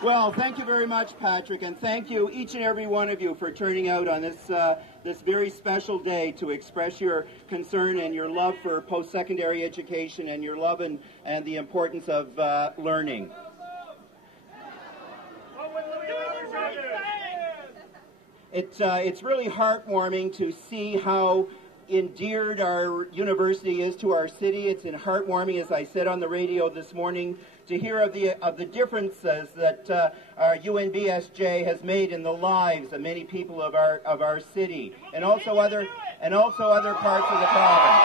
Well, thank you very much, Patrick, and thank you, each and every one of you, for turning out on this very special day to express your concern and your love for post-secondary education and your love and the importance of learning. It's really heartwarming to see how endeared our university is to our city. It's heartwarming, as I said on the radio this morning, to hear of the differences that our UNBSJ has made in the lives of many people of our city, and also other parts of the province.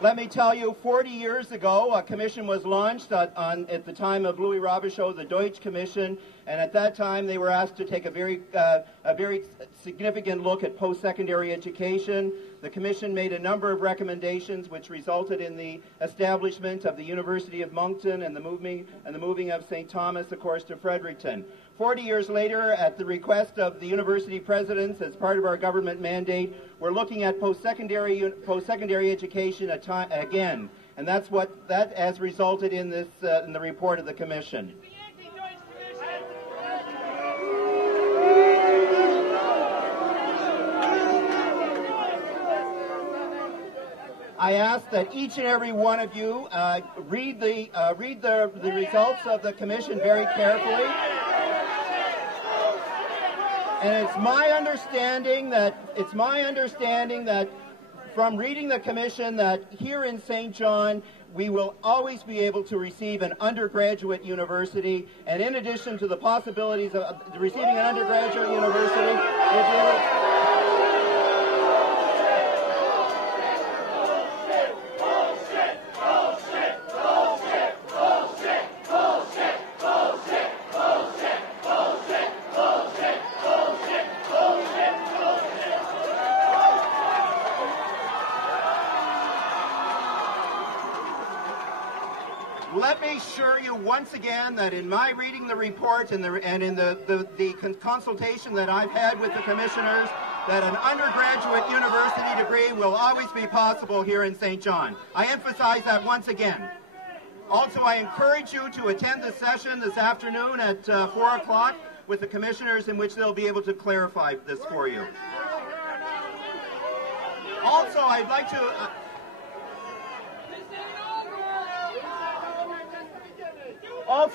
Let me tell you, 40 years ago, a commission was launched at the time of Louis Robichaud, the Deutsch Commission, and at that time they were asked to take a very significant look at post-secondary education. The commission made a number of recommendations which resulted in the establishment of the University of Moncton and the moving of St. Thomas, of course, to Fredericton. 40 years later, at the request of the university presidents, as part of our government mandate, we're looking at post-secondary education again, and that has resulted in this in the report of the commission. I ask that each and every one of you read the results of the commission very carefully. And it's my understanding that from reading the commission that here in St. John we will always be able to receive an undergraduate university, and in addition to the possibilities of receiving an undergraduate university, we'll be able assure you once again that in my reading the report and in the consultation that I've had with the commissioners, that an undergraduate university degree will always be possible here in St. John. I emphasize that once again. Also, I encourage you to attend the session this afternoon at 4 o'clock with the commissioners, in which they'll be able to clarify this for you. Also, I'd like to...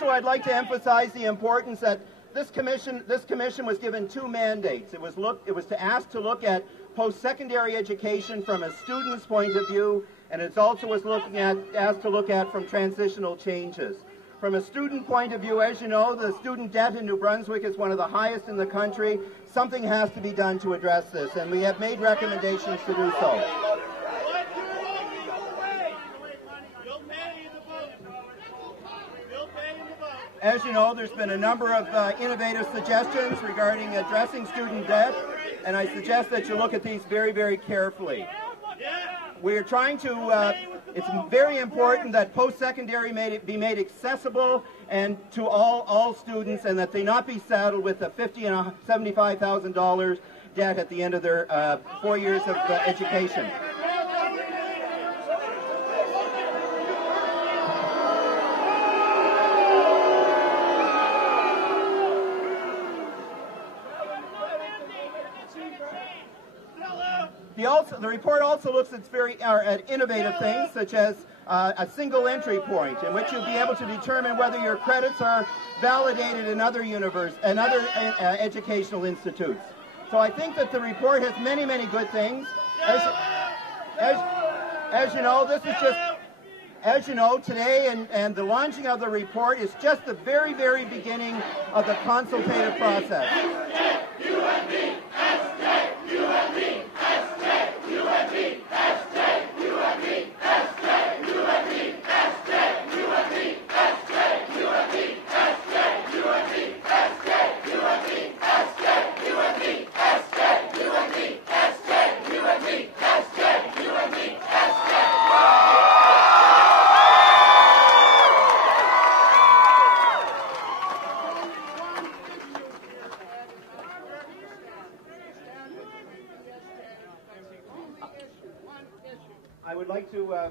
I'd like to emphasize the importance that this commission was given two mandates. It was to ask to look at post-secondary education from a student's point of view, and it also was asked to look at from transitional changes. From a student point of view, as you know, the student debt in New Brunswick is one of the highest in the country. Something has to be done to address this, and we have made recommendations to do so. As you know, there's been a number of innovative suggestions regarding addressing student debt, and I suggest that you look at these very, very carefully. We're trying to, it's very important that post-secondary be made accessible and to all students, and that they not be saddled with a $50,000 and $75,000 debt at the end of their 4 years of education. The report also looks at innovative things, such as a single entry point, in which you'll be able to determine whether your credits are validated in other educational institutes. So I think that the report has many, many good things. As you know, this is just, as you know, today and the launching of the report is just the very, very beginning of the consultative process.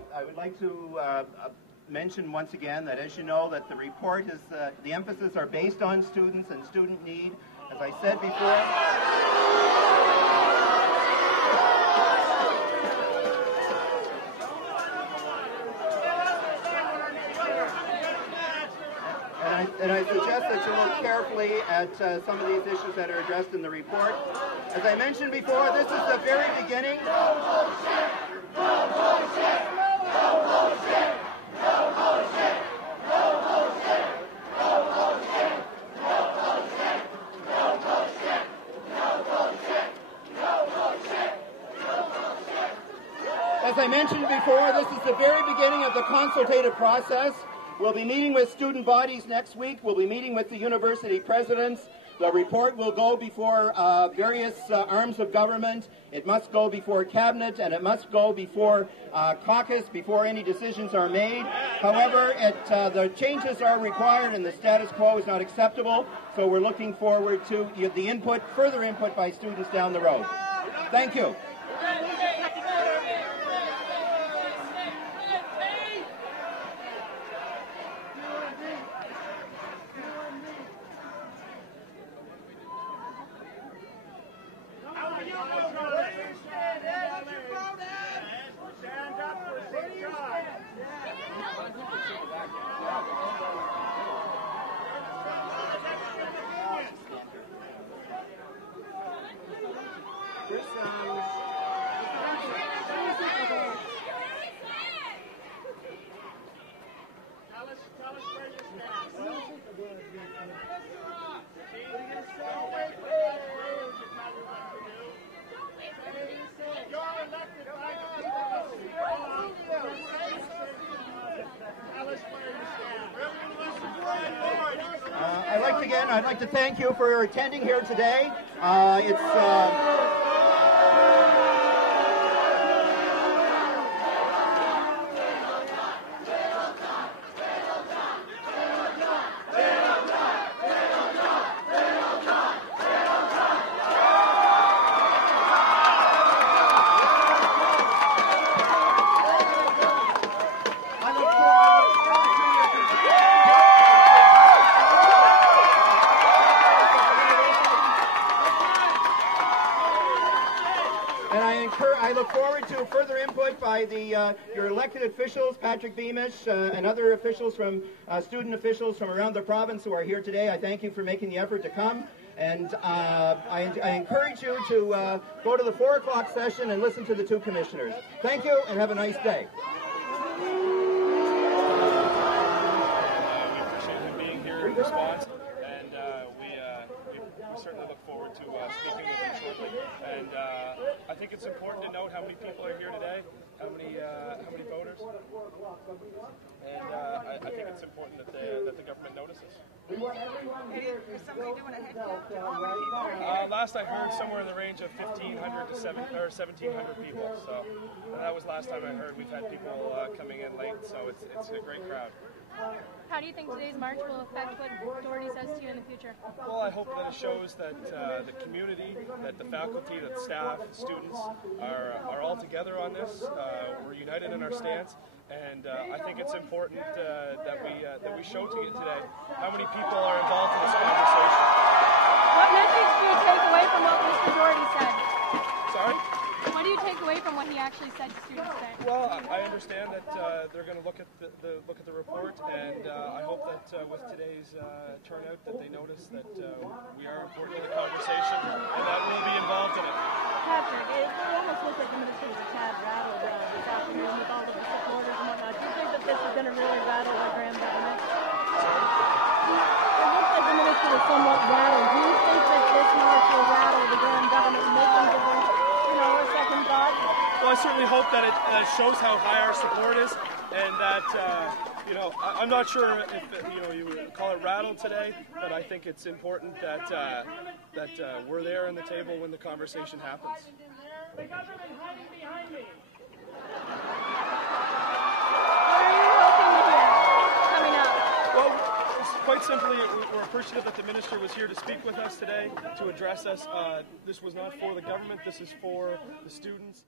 I would like to mention once again that, as you know, that the report is, the emphasis are based on students and student need. As I said before, and I suggest that you look carefully at some of these issues that are addressed in the report. As I mentioned before, this is the very beginning. As I mentioned before, this is the very beginning of the consultative process. We'll be meeting with student bodies next week. We'll be meeting with the university presidents. The report will go before various arms of government. It must go before cabinet, and it must go before caucus before any decisions are made. However, the changes are required, and the status quo is not acceptable. So we're looking forward to the input, further input by students down the road. Thank you. I'd like to thank you for attending here today. I look forward to further input by your elected officials, Patrick Beamish, and other officials from student officials from around the province who are here today. I thank you for making the effort to come, and I encourage you to go to the 4 o'clock session and listen to the 2 commissioners. Thank you, and have a nice day. We appreciate him being here in response, and we certainly look forward to speaking with him shortly. And I think it's important to note how many people are here today, how many voters, and I think it's important that the government notices. Is somebody doing a head count? Last I heard, somewhere in the range of 1,500 to 1,700 people. So that was last time I heard. We've had people coming in late, so it's a great crowd. How do you think today's march will affect what Doherty says to you in the future? Well, I hope that it shows that the community, that the faculty, that staff, students are all together on this. We're united in our stance, and I think it's important that we show to you today how many people are involved in this conversation. What message do you take away from what Mr. Doherty said? Sorry? What do you take away from what he actually said to students today? Well, I understand that they're going to look at the report, and I hope that with today's turnout that they notice that we are important in the conversation and that we'll be involved in it. Patrick, it almost looks like the minister was a tad rattled this afternoon with all of the supporters and whatnot. Do you think that this is going to really rattle the Graham government? Sorry? It looks like the minister was somewhat rattled. Do you think that this march will rattle the Graham government and make them give a second thought? Well, I certainly hope that it shows how high our support is, and that I'm not sure if you would call it rattled today, but I think it's important that we're there on the table when the conversation happens. The government hiding behind me. Quite simply, we're appreciative that the minister was here to speak with us today, to address us. This was not for the government, this is for the students.